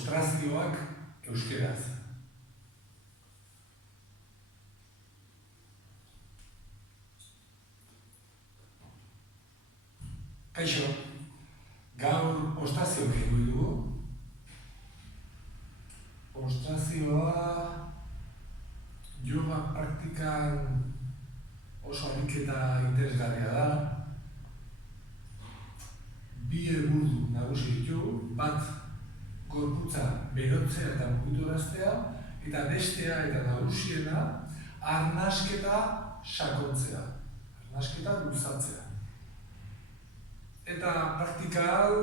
ostrazioak euskeraz. Kaixo, gaur ostrazioak egingo dugu. Ostrazioa yoga praktikan oso ariketa interesgarria da. Bi helburu nagusi ditu, bat gorputza berotzea eta mugituraztea, eta bestea eta nagusiena arnasketa sakontzea, arnasketa luzatzea. Eta praktika hau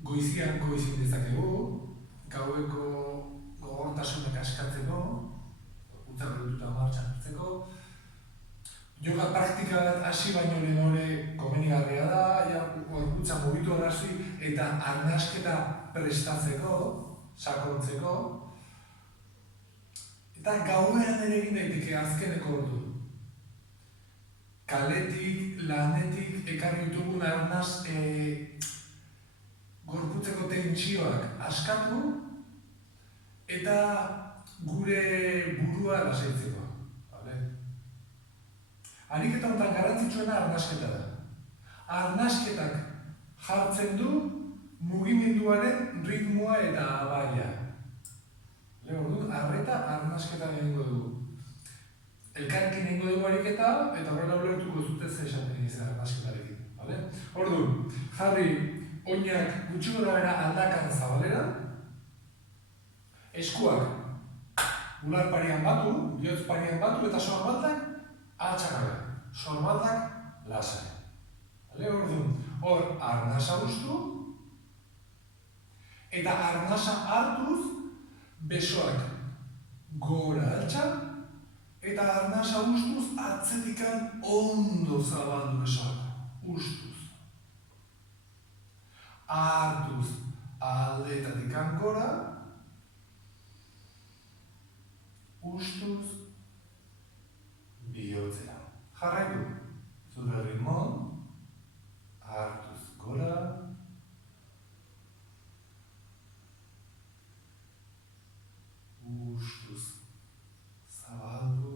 goizian dezakegu, gaueko gogortasunak askatzeko, gorputza berotuta martxan hartzeko. Yoga praktika bat hasi baino lehen hori komenigarria da, gorputza mugitu arazi eta arnasketa prestatzeko, sakontzeko. Eta gauean ere egin daiteke azkeneko ordu. Kaletik, lanetik ekarri ditugun arnaz gorputzeko tentsioak askatu eta gure burua lasaitzeko. Ariketa honetan garrantzitsuena arnasketa da. Arnasketak jartzen du mugimenduaren ritmoa eta abaia. Orduan, arreta arnasketa egingo dugu. Elkarrekin egingo dugu ariketa eta horrela ulertuko zute ze esaten izan arnasketarekin. Orduan, jarri oinak gutxi gorabehera aldakan zabalera, eskuak bular parian batu, bihotz parian batu eta sorbaldak atxakabe. Sorbaldak lasai. Orduan, hor arnasa ustu eta arnasa hartuz besoak gora altxan eta arnasa ustuz atzetikan ondo zabaldu besoak. Ustuz. Hartuz aldeetatik gora, ustuz bihotzera. Jarraitu, zure ritmon, hartuz gora, ustuz zabaldu,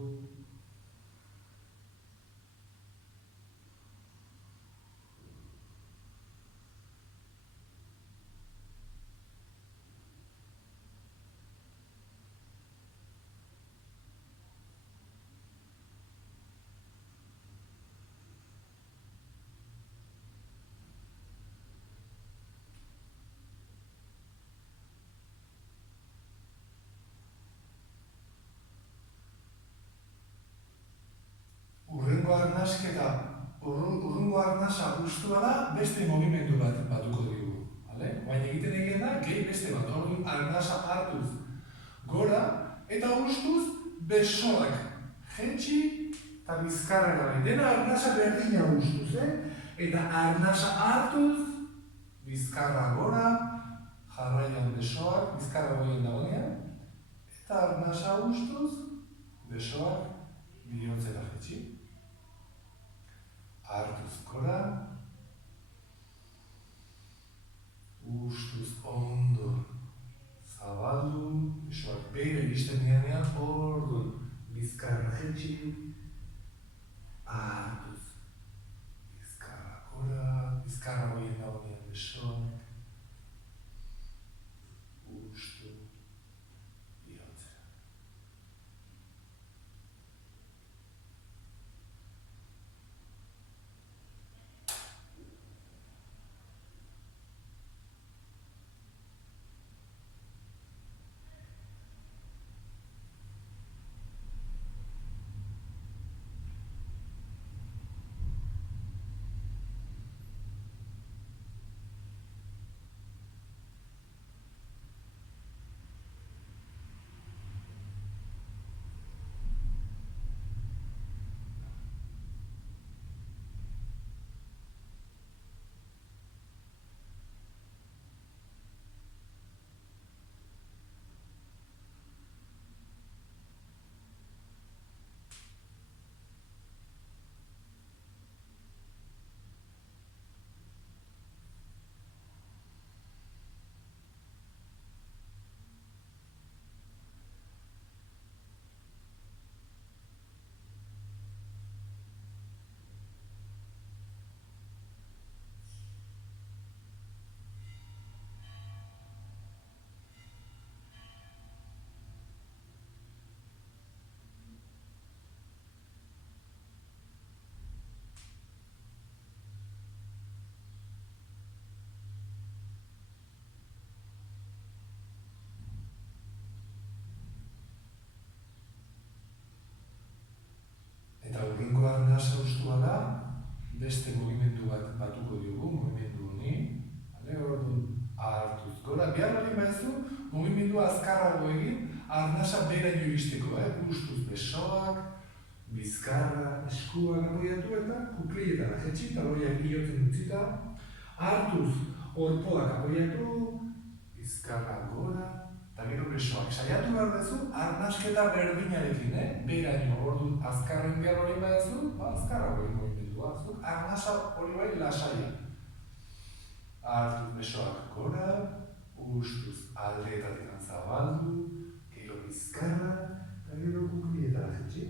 urrungo arnasa ustua da beste mugimendu bat batuko dugu. Baina egiten da, gehi beste bat, arnasa hartuz gora eta ustuz besoak jetxi eta bizkarrera behin. Dena arnasa berdina ustuz, eta arnasa hartuz bizkarra gora, jarraian besoak, bizkarra goien dagoenean, eta arnasa ustuz besoak bihotzera jetxi. Hartuz gora, ustuz ondo zabaldu, besoak bere iristen dianean, orduan bizkarra jetxi, hartuz bizkarra gora, bizkarra goien dagoenean besoak, ustu bihotzera. baldin baduzu, mugimendua azkarrago egin, arnasa beheraino iristeko, ustuz besoak, bizkarra, eskuak apoiatu eta kuklietara jetxi, taloiak bihotzen utzita, hartuz orpoak apoiatu, bizkarra gora, eta gero besoak. Saiatu behar duzu, arnasketa berdinarekin, beheraino, ordu azkarren behar hori baduzu, azkarra hori mugimendua, arnasa hori bai lasaia. Hartuz besoak gora, ustuz aldeetatik zabaldu, gero bizkarra, eta gero kuklietara jetxi.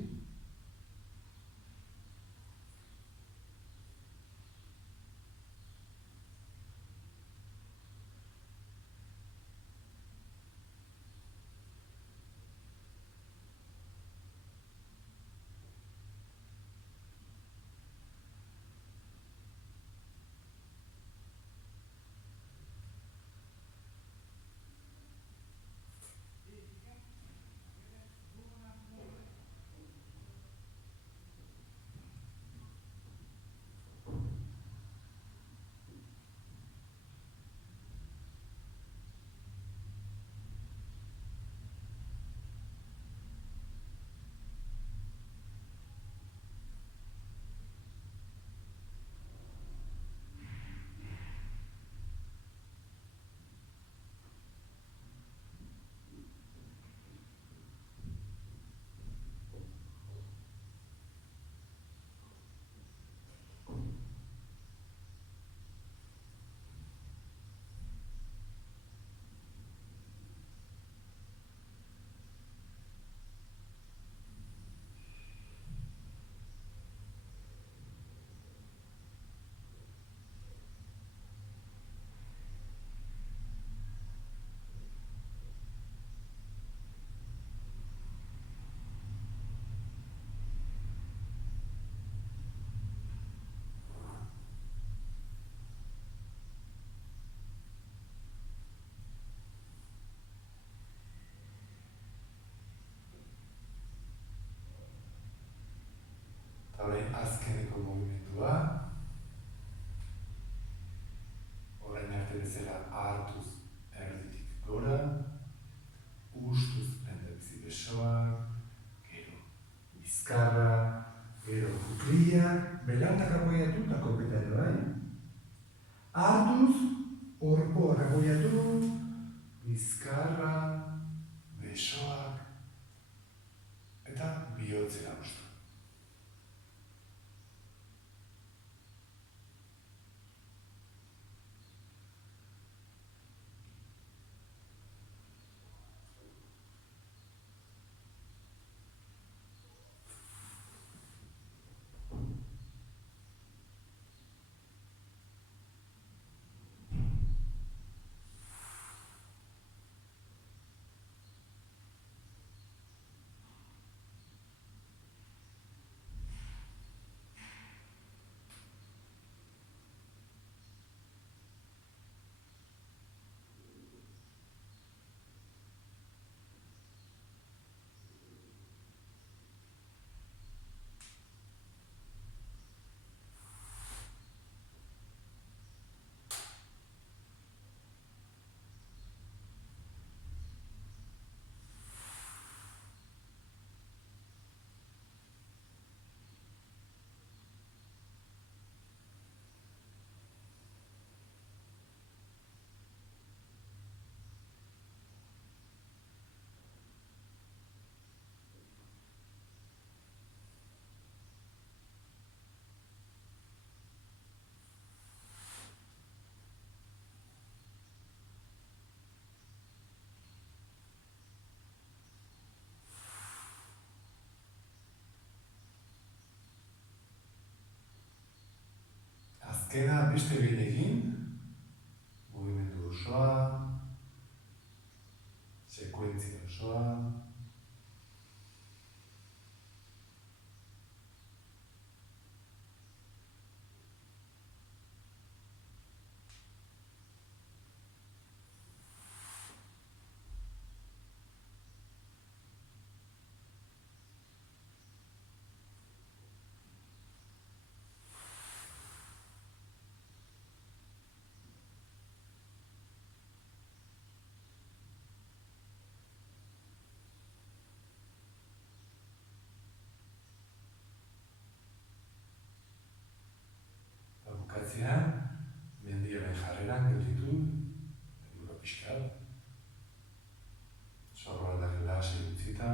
Eta orain azkeneko mugimendua, orain arte bezala hartuz erditik gora, ustuz lehendabizi besoak, gero bizkarra, gero kukliak, belarnak apoiatu eta kopeta edo bai. Hartuz, orpoak apoiatu, bizkarra, besoak, eta bihotzera ustu. Azkena beste behin egin, mugimendu osoa, sekuentzia osoa. eta